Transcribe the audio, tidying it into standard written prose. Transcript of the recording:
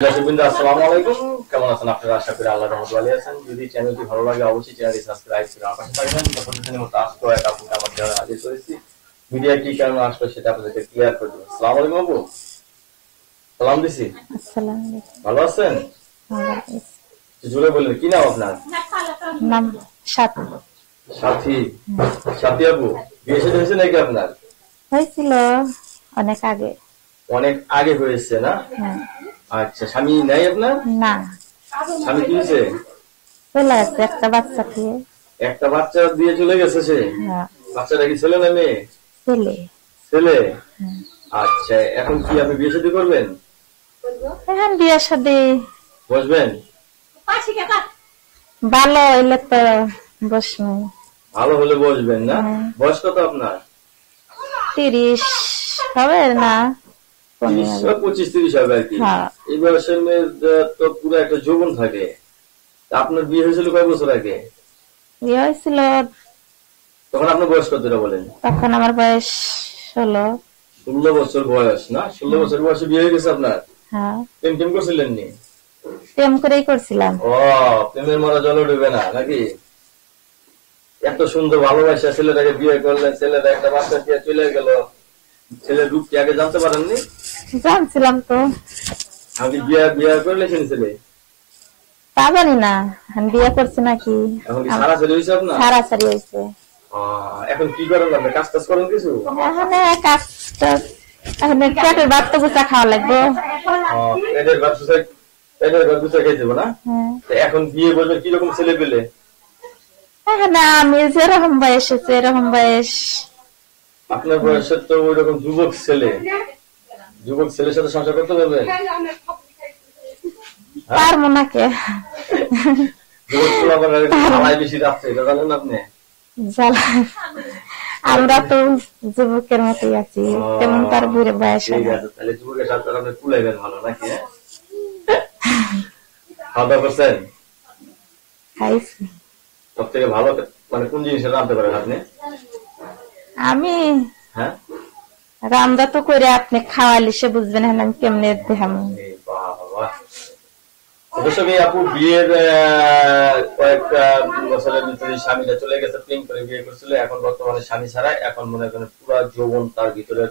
আসসালামু আলাইকুম, কেমন আছেন আপনারা? আশা করি আল্লাহর রহমতে ভালো আছেন। যদি চ্যানেলটি ভালো লাগে অবশ্যই চ্যানেলটি সাবস্ক্রাইব করে আমার পাশে থাকবেন। প্রতিদিনের মতো আজকে এক আপুকে আমার চ্যানেলে হাজির করেছি। মিডিয়া কি কারণে আসলো সেটা আপনাদেরকে ক্লিয়ার করে দেবো। আসসালামু আলাইকুম আপু, সালাম দিছি। আসসালামু আলাইকুম। ভালো আছেন? ওয়ালাইকুম জুড়ে বললেন কি নাম আপনার? নাম সাথী। সাথী। সাথী আপু, বিয়ে শাদী হয়েছে নাকি আপনার? হয়েছিল অনেক আগে। অনেক আগে হয়েছে না? হ্যাঁ। আচ্ছা, স্বামী নাই আপনার? না, স্বামী কি হয়েছে? চলে আসছে একটা বাচ্চা দিয়ে। একটা বাচ্চা দিয়ে চলে গেছে সে? হ্যাঁ, বাচ্চাটা কি ছেলে না মেয়ে? ছেলে। ছেলে। হ্যাঁ। আচ্ছা, এখন কি আপনি বিয়ে শাদী করবেন? এখন বিয়ে শাদী বসবেন? ভালো হইলে তো বসবো। ভালো হলে বসবেন না? হ্যাঁ। বয়স কত আপনার? 30 হবে না, 30 বা 25-30 হবে আর কি। হ্যাঁ। এই বয়সের মেয়ের তো পুরো একটা যৌবন থাকে। তা আপনার বিয়ে হয়েছিল কয় বছর আগে? বিয়ে হয়েছিল তখন আপনার বয়স কতটা বলেন? তখন আমার বয়স 16। 16 বছর বয়স না? 16 বছর বয়সে বিয়ে হয়ে গেছে আপনার? হ্যাঁ, প্রেম টেম করছিলেন নি? প্রেম করেই করছিলাম। ও, প্রেমের মরা জলে ডুবে না নাকি? এত সুন্দর ভালোবাসা ছেলেটাকে বিয়ে করলেন, ছেলেটা একটা বাচ্চা দিয়ে চলে গেল। ছেলের রূপ কি আগে জানতে পারেননি? জানছিলাম তো, আমি বিয়ে বিয়ে করলেছেন ছেলে? তা জানি না আমি বিয়ে করছি নাকি। এখন কি সারাসারি হয়েছে আপনার? সারাসারি হয়েছে। এখন কি করেন আপনি? কাজ টাজ করেন কিছু? এখানে কাজটা এখন পেটের ভাত তো গুছা খাওয়া লাগবে। পেটের ভাত গুছা খেয়ে যাবো না? হ্যাঁ। তো এখন বিয়ে বলবেন কিরকম ছেলে পেলে? এখানে আমি যেরকম বয়স হচ্ছে এরকম বয়স। আপনার বয়সের তো ওই রকম যুবক ছেলে, যুবক ছেলের সাথে সংসার করতে পারবেন? তার মনাকে যুবক ছেলে আবার জ্বালায় বেশি রাখছে, এটা জানেন আপনি? আমরা তো যুবকের মতোই আছি, তেমন তার বুড়ে বয়স ঠিক আছে, তাহলে যুবকের সাথে আপনি কুলাইবেন ভালো নাকি? খাওয়া দাওয়া করছেন? খাইছি। সব থেকে ভালো মানে কোন জিনিসটা জানতে পারেন আপনি? আমি হ্যাঁ, রান্না তো করে আপনি খাওয়ালে সে বুঝবেন হ্যাঁ আমি কেমনে দেখাম। অবশ্য আপু বিয়ের কয়েকটা বছরের ভিতরে স্বামীটা চলে গেছে, প্রেম করে বিয়ে করছিল, এখন বর্তমানে স্বামী ছাড়া, এখন মনে করেন পুরা যৌবন তার ভিতরে